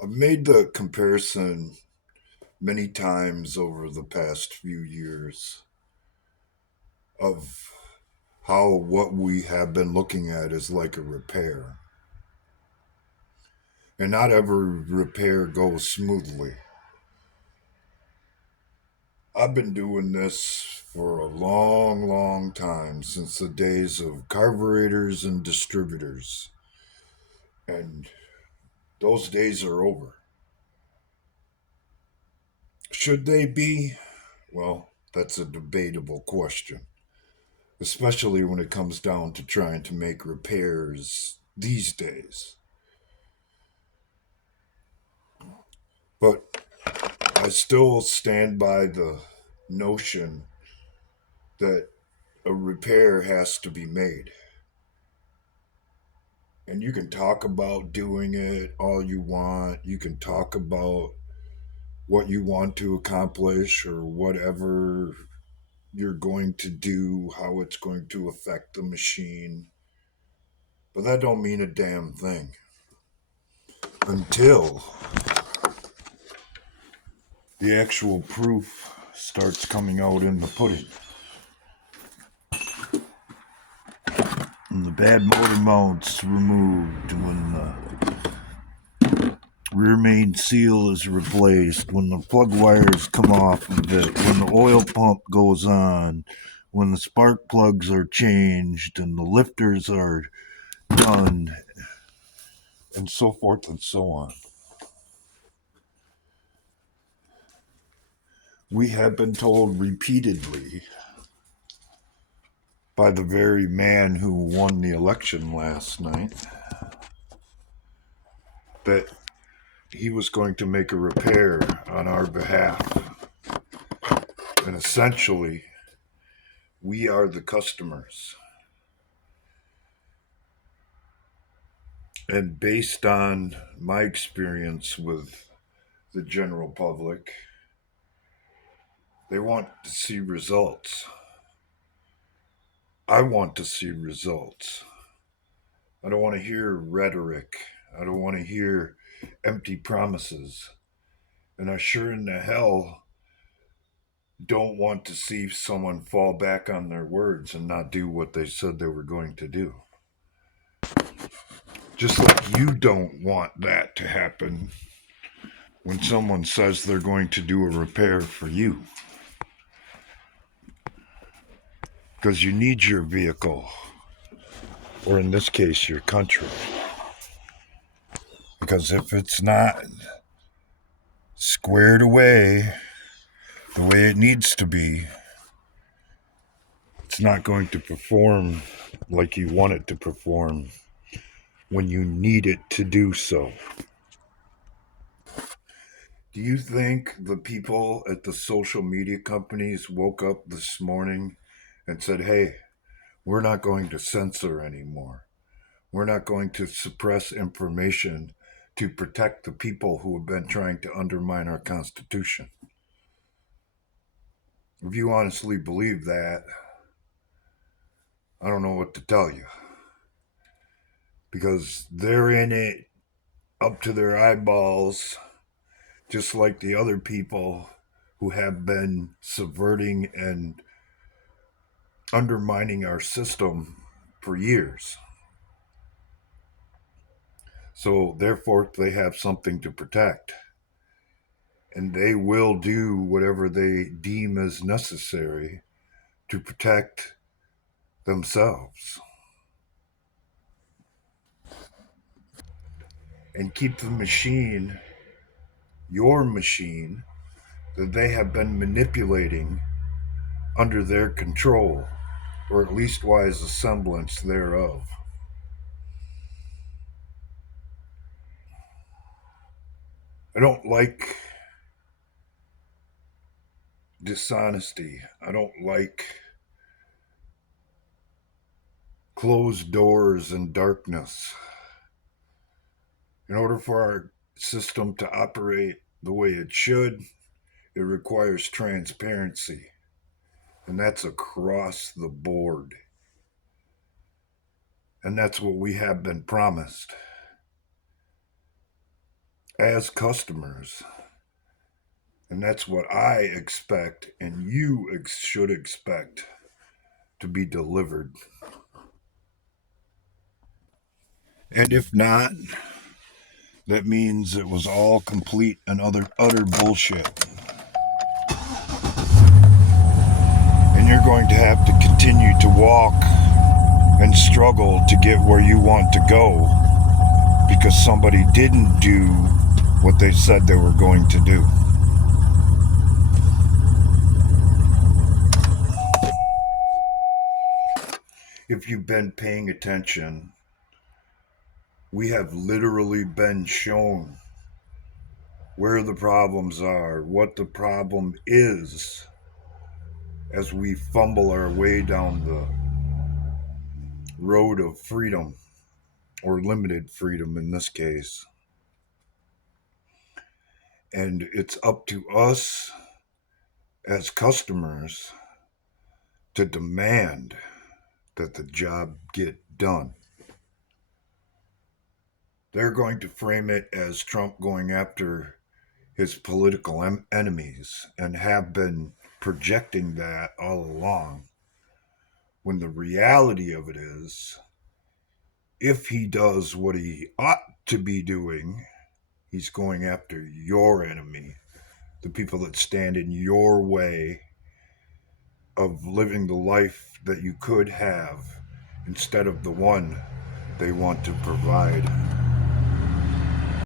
I've made the comparison many times over the past few years of how what we have been looking at is like a repair. And not every repair goes smoothly. I've been doing this for a long, long time since the days of carburetors and distributors. And those days are over. Should they be? Well, that's a debatable question, especially when it comes down to trying to make repairs these days. But I still stand by the notion that a repair has to be made. And you can talk about doing it all you want. You can talk about what you want to accomplish or whatever you're going to do, how it's going to affect the machine. But that don't mean a damn thing until the actual proof starts coming out in the pudding. And the bad motor mount's removed, when the rear main seal is replaced, when the plug wires come off of it, when the oil pump goes on, when the spark plugs are changed and the lifters are done, and so forth and so on. We have been told repeatedly by the very man who won the election last night that he was going to make a repair on our behalf. And essentially, we are the customers. And based on my experience with the general public, they want to see results. I want to see results. I don't want to hear rhetoric. I don't want to hear empty promises. And I sure in the hell don't want to see someone fall back on their words and not do what they said they were going to do. Just like you don't want that to happen when someone says they're going to do a repair for you. Because you need your vehicle, or in this case, your country. Because if it's not squared away the way it needs to be, it's not going to perform like you want it to perform when you need it to do so. Do you think the people at the social media companies woke up this morning and said, hey, we're not going to censor anymore? We're not going to suppress information to protect the people who have been trying to undermine our Constitution? If you honestly believe that, I don't know what to tell you. Because they're in it up to their eyeballs, just like the other people who have been subverting and undermining our system for years. So, therefore, they have something to protect. And they will do whatever they deem as necessary to protect themselves and keep the machine, your machine, that they have been manipulating under their control, or at least wise a semblance thereof. I don't like dishonesty. I don't like closed doors and darkness. In order for our system to operate the way it should, it requires transparency. And that's across the board. And that's what we have been promised. as customers. And that's what I expect and you should expect to be delivered. And if not, that means it was all complete and utter bullshit. And you're going to have to continue to walk and struggle to get where you want to go because somebody didn't do what they said they were going to do. If you've been paying attention, we have literally been shown where the problems are, what the problem is, as we fumble our way down the road of freedom, or limited freedom in this case. And it's up to us as customers to demand that the job get done. They're going to frame it as Trump going after his political enemies and have been projecting that all along. When the reality of it is, if he does what he ought to be doing, he's going after your enemy, the people that stand in your way of living the life that you could have instead of the one they want to provide.